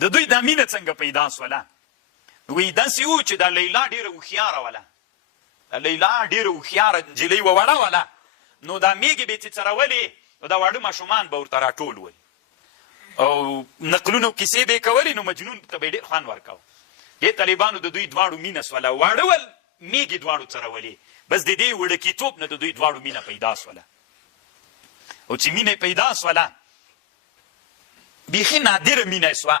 د دوی دا مینه څنګه پیدا سوله؟ وی داسې و چې دا لیلا ډېره هوښیاره وله، لیلا ډېره هوښیاره نجلۍ وه، وړه وله. نو دا میږې به یې څرولې، نو دا واړه ماشومان به ورته راټول ول او نقلونه کیسې به یې کولې، نو مجنون ته به یې ډېر خوند ورکاوه. دې طالبانو د دوی دواړو مینه سوله، واړه ول میږې دواړو څرولې، بس د دې وړکیتوب نه د دوی دواړو مینه پیدا سوله. او چې مینه پیدا سوله بیخي نادره مینه سوه.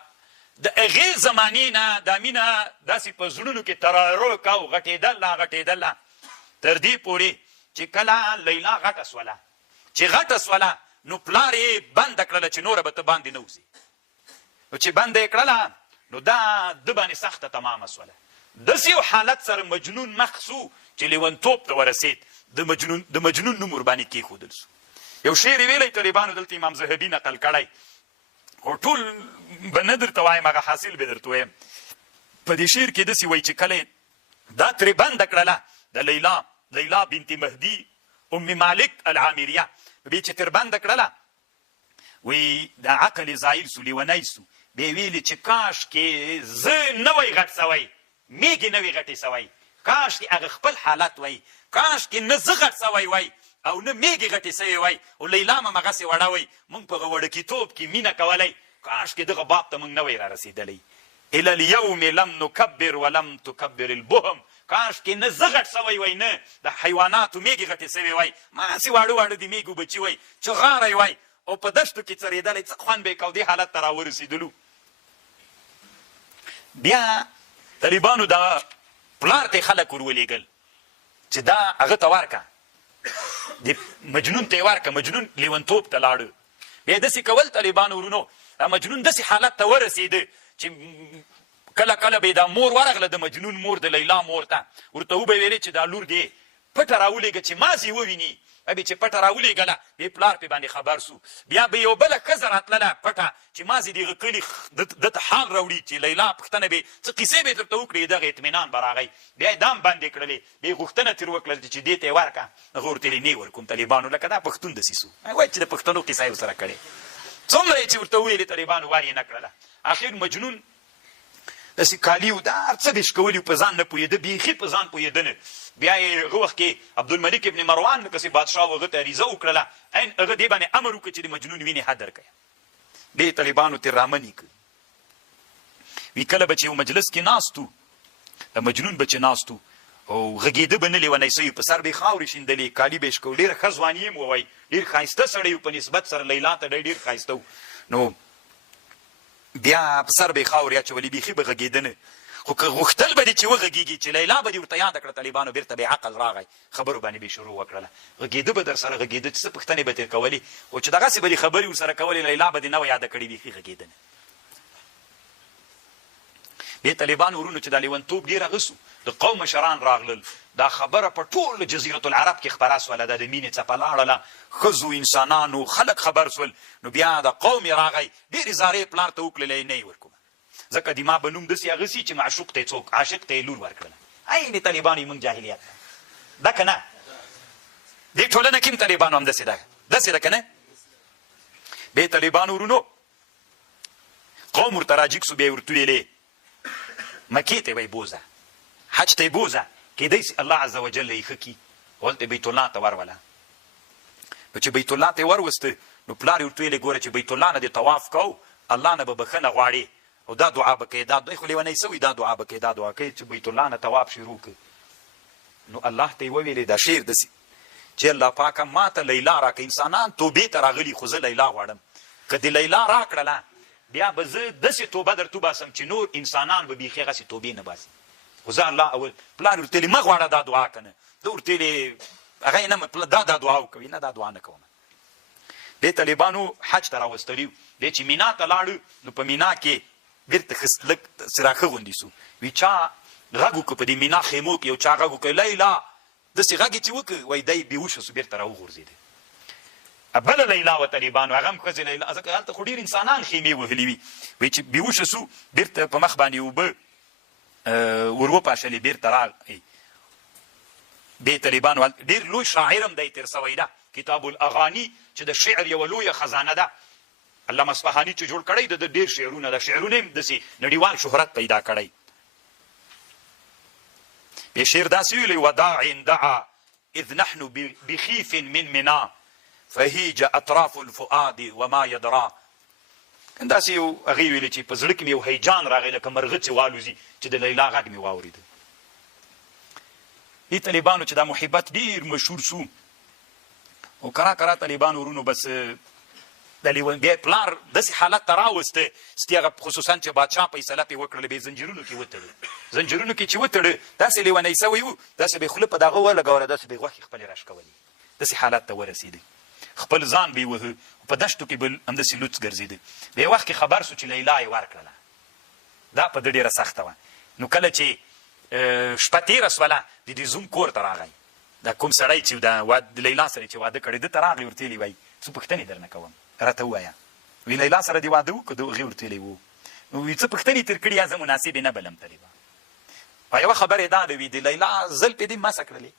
د هغې زمانې نه دا مینه داسې په زړونو کې ترارک او غټېدله تر دې پورې چې کله لیلا غټه سوله، چې غټه سوله نو پلار یې بنده کړله چې نوره به ته باندې نه وځي. نو چې بنده یې کړله نو دا د باندې سخته تمامه سوله. داسې یو حالت سره مجنون مخ سو چې لیونتوب ته ورسېد، د مجنون نوم ورباندې کېښودل سو. یو شعر یې ویلی طالبانو، دلته امام ذهبي نقل کړی، خو ټول به نه درته وایم، هغه حاصل به درته وایم. په دې شعر کې داسې وایي چې کله دا ترې بنده کړله د لیلا بنت مهدي ام مالک العامریه، بیا چې تر بنده کړله وی د عقل یې زایل سو، لیونی سو. بیا یې ویلې چې کاشکې زه نه وی غټ سوی، میږې نه وی غټې سوی، کاشکې هغه خپل حالت وی، کاشکې نه زه غټ سوی وی او نه میږې غټې سوی وی او لیلا م همغسې وړه وی، موږ په هغه وړکیتوب کې مینه کولی، کاشکې دغه باب ته موږ نه وی را رسېدلی. الی الیوم لم نکبر ولم تکبر البهم، کاشکې نه زه غټ سوی وی نه د حیواناتو میږې غټې سوی وی، ماسې واړه د میږو بچي وی، چغاری وی او په دشتو کې څرېدلی، څه خوند به یې کو. دې حالت ته راورسېدلو. بیا طالبانو دا پلار ته خلک ورولېږل چې دا هغه ته ورکه، د مجنون ته یې ورکه. مجنون لیونتوب ته لاړه. بیا یې داسې کول طالبانو ورونو، مجنون داسې حالت ته ورسېده چې کله کله به یې دا مور ورغله، د مجنون مور، د لیلا مور ته ورته وبه ویلې چې دا لور دې پټه راولېږه چې مازې وویني. بیا چې پټه راولېږله بیا پلار پې باندې خبر سو. بیا به یو بله ښځه راتلله پټه چې مازې دغه کلي ده ته حال راوړي، چې لیلا پوښتنه به څه کیسې به یې درته وکړي، دغه اطمینان به راغی. بیا یې دام بندې کړلې، بیا یې غوښتنه ترې وکړل چې دې ته یې ورکړه. هغه ورته ویلې نه ورکوم طالبانو، لکه دا پښتون داسې سو، وایي چې د پښتنو کیسه یې ورسره کړې. څومره یې چې ورته وویلې طالبانو ور یې نه کړله. اخر مجنون داسې کالي و، دا هر څه به یې شکولي په ځان نه پوهېده، بیخي په ځان پوهېده نه. بیا یې هغه وخت کې عبدالملک ابن مروان لکه بادشاه هغه ته عریضه وکړله، هغه دې باندې امر وکړه چې د مجنون وینې حد درکړه. بیا یې طالبانو ترې رامنې کړ. وی کله به چې یو مجلس کې ناست و، د مجنون به چې ناست و او غږېده به نه لیونی سوی، په سر به یې خاورې شیندلې، کالي به یې شکول، ډېره ښه ځواني یې ووایي، ډېر ښایسته سړی و په نسبت سره لیلا ته ډېر ښایسته و. نو بیا په سر به یې خاورې اچولې، بیخي به غږېده نه. خو که غوښتل به دې چې وغږېږي چې لیلا به دې ورته یاده کړه، طالبانو بېرته بې عقل راغی، خبرو باندې به یې شروع وکړله. غږېده به در سره غږېده چې څه پوښتنې به ترې کولې، خو چې دغسې به دې خبرې ورسره کولې، لیلا به دې نه وه یاده کړې، بیخي غږېده نه. بیا طالبانو ورونو چې دا لیونتوب ډېر هغه سو، د قوم مشران راغلل، دا خبره په ټول جزیرة العرب کې خپره سوله، دا د مینې څپه لاړله، ښځو انسانانو خلک خبر سول. نو بیا د قوم یې راغی، ډېرې زارې پلار ته وکړلې، نه یې ورکوم، ځکه د ما به نوم داسې اغسي چې معشوق ته یې څوک، عاشق ته یې لور ورکړله. عین طالبانو یې موږ جاهلیت ده که نه؟ دې ټولنه کې هم طالبانو هم داسې ده که نه؟ بیا طالبانو ورونو قوم ورته راجګ سو، بیا یې ورته ویلې مکې ته به یې بوځه، حج ته یې بوځه، کیدای شي الله عز وجل یې ښه کي. هلته بیت الله ته وروله. نو چې بیت الله ته یې وروسته، نو پلار یې ورته ویلې ګوره چې بیت الله نه دې طواف کو، الله نه به بښنه غواړې او دا دعا به کوې، دا دوی خو لیونی سوي، دا دعا به کوې، دا دعا کوې چې بیت الله نه طواف شروع کړي. نو الله ته یې وویلې دا شعر داسې چې الله پاکه ما ته لیلا راکړه، انسانان توبې ته راغلي، خو زه لیلا غواړم. که دې لیلا راکړله بیا به زه داسې توبه در توباسم چې نور انسانان به بیخي هغسې توبې نه باسي. خو زه الله اول پلار ورته ویلې مه غواړه دا دعا که نه، ده ورته ویلې هغه یې نه دا دعا وکوي، نه دا دعا نه کوم. بیا طالبانو حج ته راوستلي، بیا چې مینا ته لاړو، نو په مینا کې بیرته لږ سراخه غوندې سو. وی چا غږ وکړه په دې مینا خیمو کې، یو چا غږ وکړه لیلا، داسې غږ یې چې وکړه، وایي دی بېهوشه سو، بیرته راوغورځېده. بله لیلا و طالبانو، هغه هم ښځې لیلا، ځکه هلته خو ډېر انسانان خیمې وهلي وي. وایي چې بېهوشه سو، بیرته په مخ باندې اوبه ور وپاشلې، بیرته راغی. بیا طالبانو ډېر لوی شاعر هم دی تېر سوی ده، کتاب الاغاني چې د شعر یوه لویه خزانه ده. علامه اصفهاني چې جوړ کړی د ډېر شعرونه د شعرونه هم داسې نړیوال شهرت پیدا کړی. به شعر داسې ویلی وداع دعا اذ نحن بخیف من منا فهیج اطراف الفؤاد وما یدرا. داسې یو هغې ویلي چې په زړه کې مې یو هیجان راغی لکه مرغه چې والوځي چې د لیلا غږ مې واورېده. دې طالبانو چې دا محبت ډېر مشهور شو او کرا طالبانو ورونو بس د لیونګۍ پلار داسې حالت ته راوسته چې هغه خصوصا چې بادشاه فیصله پرې وکړله به یې زنجیرونو کې وتړه. زنجیرونو کې چې وتړه داسې لیونی سوی و داسې به یې خوله په دغه ولګوله داسې به یې غوښې خپلې راښکولې. داسې حالت ته ورسېده. خپل ځان به یې وهه په دشتو کې به همداسې لوڅ ګرځېده. د یو وخت کې خبر سو چې لیلا یې ورکړله. دا په ده ډېره سخته وه. نو کله چې شپه تېره سوله د دې زوم کور ته راغی. دا کوم سړی چې د لیلا سره چې واده کړی ده ته راغی ورته ویلي وایي څو پوښتنې درنه کوم راته ووایه. وی لیلا سره دې واده وکړو د هغې ورته ویلی وو. نو وي څه پوښتنې تېر کړي یا زه مناسبې نه بلم طالبان. او یوه خبره یې دا ده وي د لیلا زلفې دې مسه کړلې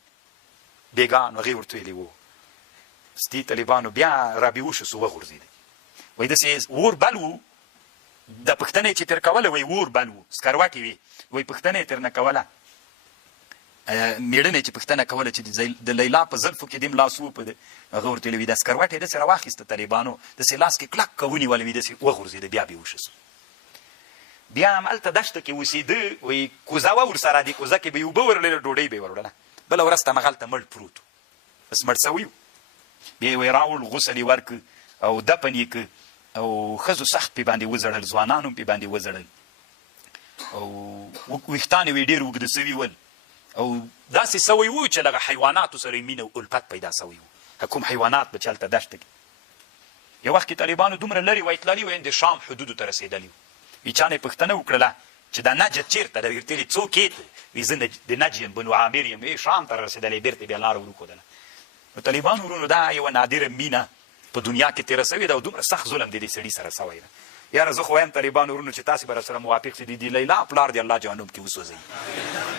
بېګا. نو هغې ورته ویلي وو. دې طالبانو بیا رابې وشو سو وغورځېدی. وایي داسې اور بل وو. د پوښتنه یې چې تېر کوله وایي اور بل وو سکروټې وې. وایي پوښتنه یې تېر نه کوله مېړنې چې پوښتنه کوله چې د لیلا په زلفو کې دې لاس و په هغه ورته ویلي وي دا سکروټ یې داسې راواخېسته طالبانو داسې لاس کې کلک ونیولی وي داسې وغورځېده بیا بې وشه سو. بیا همالته دشته کې اوسېده. وایي کوزه وه ورسره دې کوزه کې به یې اوبه ورلله ډوډۍ به یې وروړله. بله ورځ ته همغلته مړ پروت و بس مړ سوی و. بیا یې وایي راوړ غسل یې ورکړ او دفن یې کړ او ښځو سخت پې باندې وزړل ځوانانو هم پې باندې وزړل او ویښتان یې ډېر اوږده سوي ول او داسې سوی و چې لږه حیواناتو سره یې مینه او الفت پیدا سوی و. کوم حیوانات به چې هلته دشته کې. یو وخت کې طالبانو دومره لرې وایي تللي وایي د شام حدودو ته رسېدلي وو. وي چا نه یې پوښتنه وکړله چې دا نجد چېرته ده؟ ورته ویلي څوک یې ته؟ وي زه د نجد یم بنو عامر یم. شام ته رسېدلی بېرته بیا لاره ورښودله. نو طالبانو ورونو دا یوه نادره مینه په دنیا کې تېره سوې ده او دومره سخت ظلم د دې سړي سره سوی ده. یاره زه خو وایم طالبانو ورونو چې تاسې به راسره موافق شئ د لیلا پلار دې الله جهنم کې وسوځوي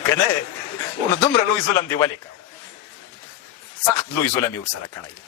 که نه. نو دومره لوی ظلم دې ولې کوه؟ سخت لوی ظلم یې ورسره کړی دی.